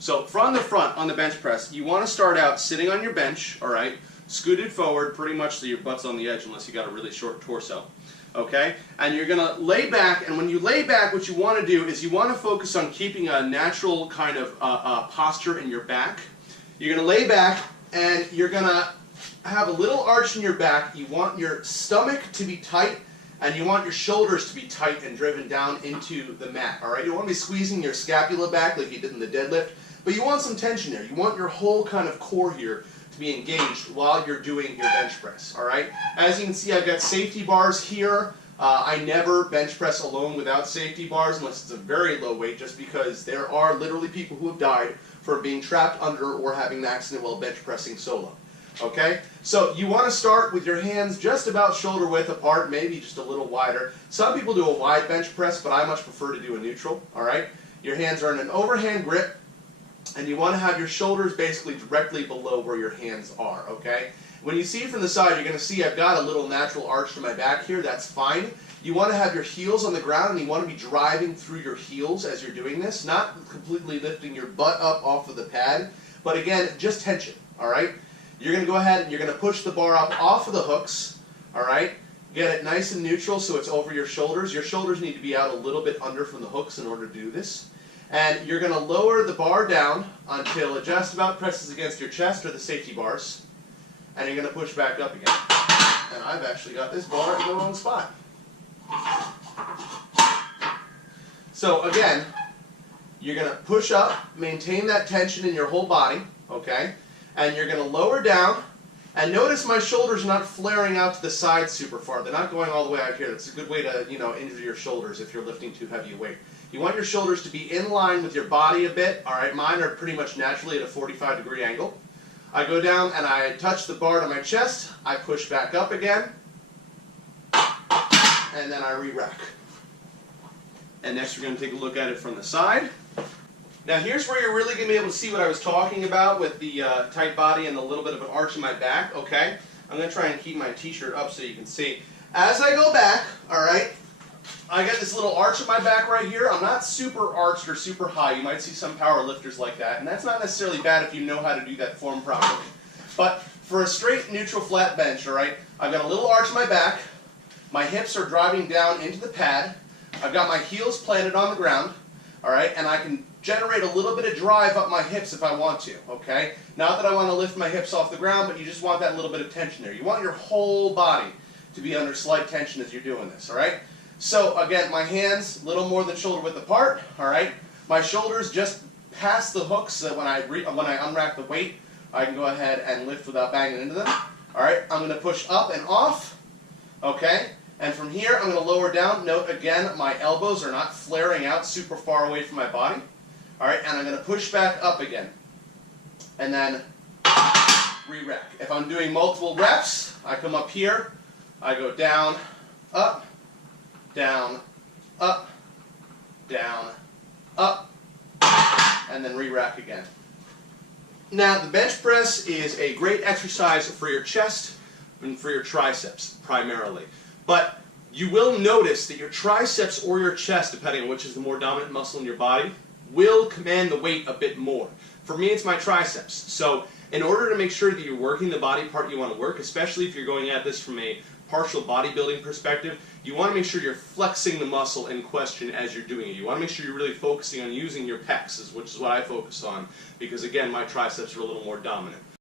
So from the front on the bench press, you want to start out sitting on your bench, all right, scooted forward pretty much so your butt's on the edge unless you got a really short torso. Okay? And you're going to lay back, and when you lay back, what you want to do is you want to focus on keeping a natural kind of posture in your back. You're going to lay back, and you're going to have a little arch in your back. You want your stomach to be tight, and you want your shoulders to be tight and driven down into the mat. All right? You don't want to be squeezing your scapula back like you did in the deadlift, but you want some tension there. You want your whole kind of core here to be engaged while you're doing your bench press. All right? As you can see, I've got safety bars here. I never bench press alone without safety bars unless it's a very low weight, just because there are literally people who have died from being trapped under or having an accident while bench pressing solo. Okay? So you want to start with your hands just about shoulder width apart, maybe just a little wider. Some people do a wide bench press, but I much prefer to do a neutral. All right? Your hands are in an overhand grip, and you want to have your shoulders basically directly below where your hands are. Okay? When you see it from the side, you're going to see I've got a little natural arch to my back here. That's fine. You want to have your heels on the ground, and you want to be driving through your heels as you're doing this, not completely lifting your butt up off of the pad, but again, just tension. All right? You're going to go ahead and you're going to push the bar up off of the hooks, all right? Get it nice and neutral so it's over your shoulders. Your shoulders need to be out a little bit under from the hooks in order to do this. And you're going to lower the bar down until it just about presses against your chest or the safety bars. And you're going to push back up again. And I've actually got this bar in the wrong spot. So again, you're going to push up, maintain that tension in your whole body, okay? And you're going to lower down, and notice my shoulders are not flaring out to the side super far. They're not going all the way out here. That's a good way to, injure your shoulders if you're lifting too heavy a weight. You want your shoulders to be in line with your body a bit. All right, mine are pretty much naturally at a 45-degree angle. I go down and I touch the bar to my chest. I push back up again, and then I re-rack. And next we're going to take a look at it from the side. Now here's where you're really going to be able to see what I was talking about with the tight body and a little bit of an arch in my back, okay? I'm going to try and keep my t-shirt up so you can see. As I go back, all right, I got this little arch in my back right here. I'm not super arched or super high. You might see some power lifters like that, and that's not necessarily bad if you know how to do that form properly. But for a straight neutral flat bench, all right, I've got a little arch in my back. My hips are driving down into the pad. I've got my heels planted on the ground, all right, and I can generate a little bit of drive up my hips if I want to, okay? Not that I want to lift my hips off the ground, but you just want that little bit of tension there. You want your whole body to be under slight tension as you're doing this, all right? So again, my hands a little more than shoulder width apart, all right? My shoulders just past the hooks so that when I unrack the weight, I can go ahead and lift without banging into them. All right, I'm going to push up and off, okay? And from here, I'm going to lower down. Note again, my elbows are not flaring out super far away from my body. All right, and I'm going to push back up again. And then re-rack. If I'm doing multiple reps, I come up here, I go down, up, down, up, down, up, and then re-rack again. Now, the bench press is a great exercise for your chest and for your triceps, primarily. But you will notice that your triceps or your chest, depending on which is the more dominant muscle in your body, will command the weight a bit more. For me, it's my triceps. So in order to make sure that you're working the body part you want to work, especially if you're going at this from a partial bodybuilding perspective, you want to make sure you're flexing the muscle in question as you're doing it. You want to make sure you're really focusing on using your pecs, which is what I focus on, because again, my triceps are a little more dominant.